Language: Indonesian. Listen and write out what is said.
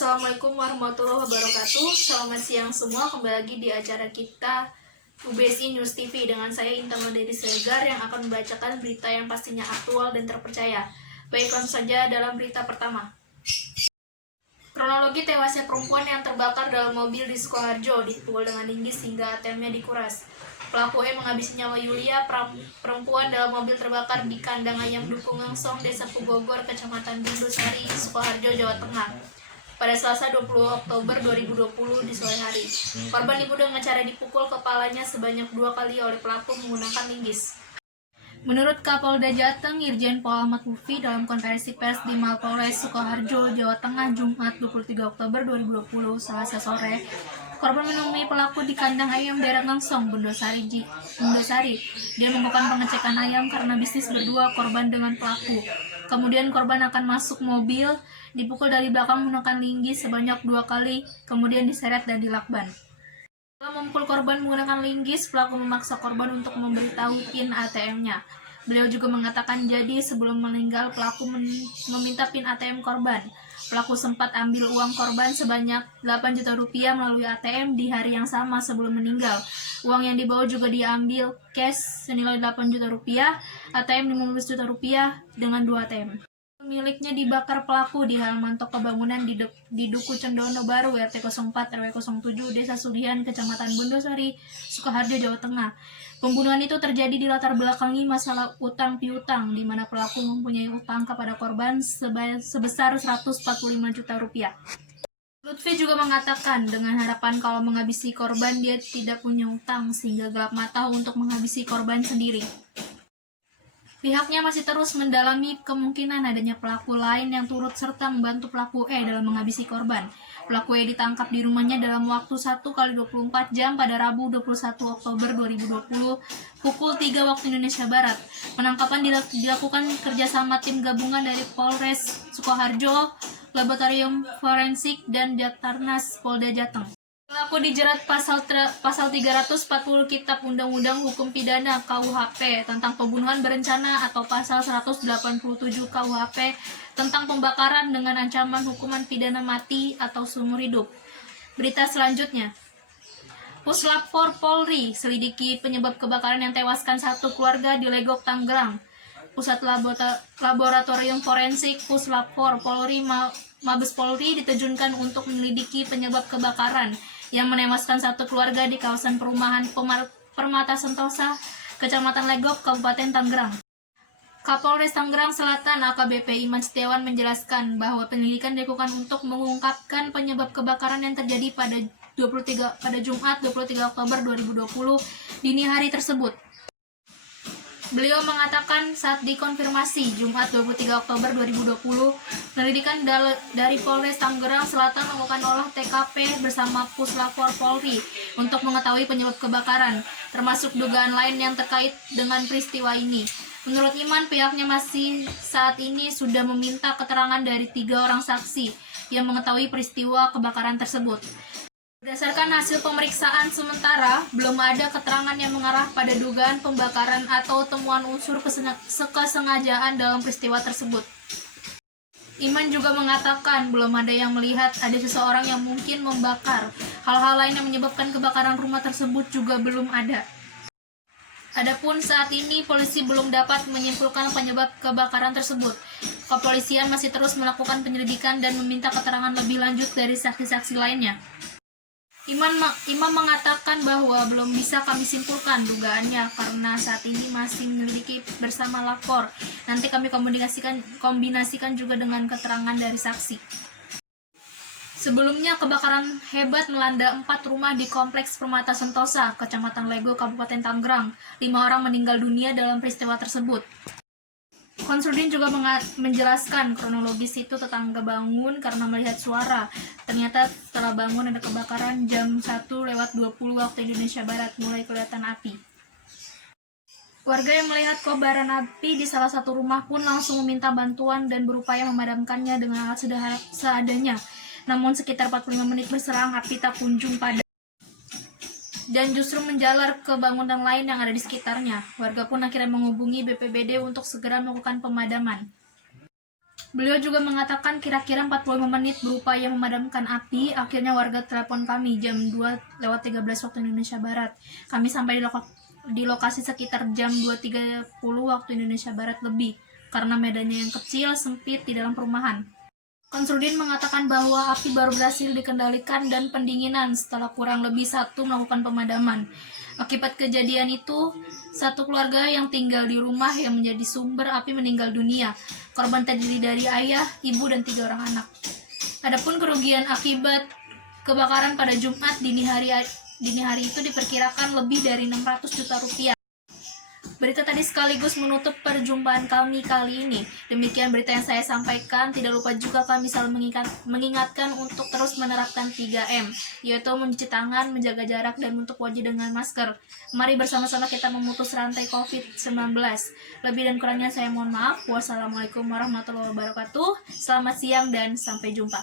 Assalamualaikum warahmatullahi wabarakatuh. Selamat siang semua, kembali lagi di acara kita UBSI News TV dengan saya Intan Madeni Segar yang akan membacakan berita yang pastinya aktual dan terpercaya. Baik, langsung saja dalam berita pertama. Kronologi tewasnya perempuan yang terbakar dalam mobil di Sukoharjo, dipukul dengan linggis hingga ATM-nya dikuras. Pelaku E menghabisi nyawa Yulia, perempuan dalam mobil terbakar di kandang ayam Duku Ngengsong, Desa Pugogor, Kecamatan Bundusari, Sukoharjo, Jawa Tengah, pada Selasa 20 Oktober 2020 di sore hari. Korban dibunuh dengan cara dipukul kepalanya sebanyak 2 kali oleh pelaku menggunakan linggis. Menurut Kapolda Jateng, Irjen Pol Ahmad Lutfi dalam konferensi pers di Mapolres Sukoharjo, Jawa Tengah, Jumat 23 Oktober 2020, Selasa sore, korban menemui pelaku di kandang ayam daerah Ngengsong, Bundusari. Dia melakukan pengecekan ayam karena bisnis berdua korban dengan pelaku. Kemudian korban akan masuk mobil, dipukul dari belakang menggunakan linggis sebanyak 2 kali, kemudian diseret dan dilakban. Setelah memukul korban menggunakan linggis, pelaku memaksa korban untuk memberitahu PIN ATM-nya. Beliau juga mengatakan jadi sebelum meninggal pelaku meminta PIN ATM korban. Pelaku sempat ambil uang korban sebanyak 8 juta rupiah melalui ATM di hari yang sama sebelum meninggal. Uang yang dibawa juga diambil cash senilai 8 juta rupiah, ATM 15 juta rupiah dengan 2 ATM. Miliknya dibakar pelaku di halaman toko bangunan di Duku Cendono Baru, RT 04 RW 07, Desa Sugihan, Kecamatan Bundusari, Sukoharjo, Jawa Tengah. Pembunuhan itu terjadi di latar belakangi masalah utang piutang, di mana pelaku mempunyai utang kepada korban sebesar 145 juta rupiah. Lutfi juga mengatakan dengan harapan kalau menghabisi korban dia tidak punya utang sehingga gelap mata untuk menghabisi korban sendiri. Pihaknya masih terus mendalami kemungkinan adanya pelaku lain yang turut serta membantu pelaku E dalam menghabisi korban. Pelaku E ditangkap di rumahnya dalam waktu 1x24 jam pada Rabu 21 Oktober 2020 pukul 3 waktu Indonesia Barat. Penangkapan dilakukan kerjasama tim gabungan dari Polres Sukoharjo, Laboratorium Forensik, dan Jatarnas Polda Jateng. Pelaku dijerat pasal 340 Kitab Undang-Undang Hukum Pidana KUHP tentang pembunuhan berencana atau pasal 187 KUHP tentang pembakaran dengan ancaman hukuman pidana mati atau seumur hidup. Berita selanjutnya. Puslap 4 Polri selidiki penyebab kebakaran yang tewaskan satu keluarga di Legok, Tangerang. Pusat Laboratorium Forensik Puslap 4 Polri Mabes Polri diterjunkan untuk menyelidiki penyebab kebakaran yang menewaskan satu keluarga di kawasan perumahan Permata Sentosa, Kecamatan Legok, Kabupaten Tangerang. Kapolres Tangerang Selatan AKBP Iman Setiawan menjelaskan bahwa penyelidikan dilakukan untuk mengungkapkan penyebab kebakaran yang terjadi pada Jumat 23 Oktober 2020 dini hari tersebut. Beliau mengatakan saat dikonfirmasi Jumat 23 Oktober 2020, penyelidikan dari Polres Tangerang Selatan melakukan olah TKP bersama Puslapor Polri untuk mengetahui penyebab kebakaran, termasuk dugaan lain yang terkait dengan peristiwa ini. Menurut Iman, pihaknya masih saat ini sudah meminta keterangan dari 3 orang saksi yang mengetahui peristiwa kebakaran tersebut. Berdasarkan hasil pemeriksaan sementara, belum ada keterangan yang mengarah pada dugaan pembakaran atau temuan unsur kesengajaan dalam peristiwa tersebut. Iman juga mengatakan belum ada yang melihat ada seseorang yang mungkin membakar. Hal-hal lain yang menyebabkan kebakaran rumah tersebut juga belum ada. Adapun saat ini polisi belum dapat menyimpulkan penyebab kebakaran tersebut. Kepolisian masih terus melakukan penyelidikan dan meminta keterangan lebih lanjut dari saksi-saksi lainnya. Imam mengatakan bahwa belum bisa kami simpulkan dugaannya karena saat ini masih menyelidiki bersama lapor. Nanti kami kombinasikan juga dengan keterangan dari saksi. Sebelumnya kebakaran hebat melanda 4 rumah di Kompleks Permata Sentosa, Kecamatan Lego, Kabupaten Tangerang. 5 orang meninggal dunia dalam peristiwa tersebut. Konsultan juga menjelaskan kronologis itu tetangga bangun karena melihat suara. Ternyata setelah bangun ada kebakaran jam 1:20 waktu Indonesia Barat mulai kelihatan api. Warga yang melihat kobaran api di salah satu rumah pun langsung meminta bantuan dan berupaya memadamkannya dengan alat seadanya. Namun sekitar 45 menit berserang api tak kunjung padam dan justru menjalar ke bangunan lain yang ada di sekitarnya. Warga pun akhirnya menghubungi BPBD untuk segera melakukan pemadaman. Beliau juga mengatakan kira-kira 45 menit berupaya memadamkan api, akhirnya warga telepon kami jam 2:13 waktu Indonesia Barat. Kami sampai di lokasi sekitar jam 2:30 waktu Indonesia Barat lebih, karena medannya yang kecil, sempit di dalam perumahan. Konsuludin mengatakan bahwa api baru berhasil dikendalikan dan pendinginan setelah kurang lebih 1 melakukan pemadaman. Akibat kejadian itu, satu keluarga yang tinggal di rumah yang menjadi sumber api meninggal dunia. Korban terdiri dari ayah, ibu, dan 3 orang anak. Adapun kerugian akibat kebakaran pada Jumat dini hari itu diperkirakan lebih dari 600 juta rupiah. Berita tadi sekaligus menutup perjumpaan kami kali ini. Demikian berita yang saya sampaikan. Tidak lupa juga kami selalu mengingatkan untuk terus menerapkan 3M, yaitu mencuci tangan, menjaga jarak, dan menutup wajah dengan masker. Mari bersama-sama kita memutus rantai COVID-19. Lebih dan kurangnya saya mohon maaf. Wassalamualaikum warahmatullahi wabarakatuh. Selamat siang dan sampai jumpa.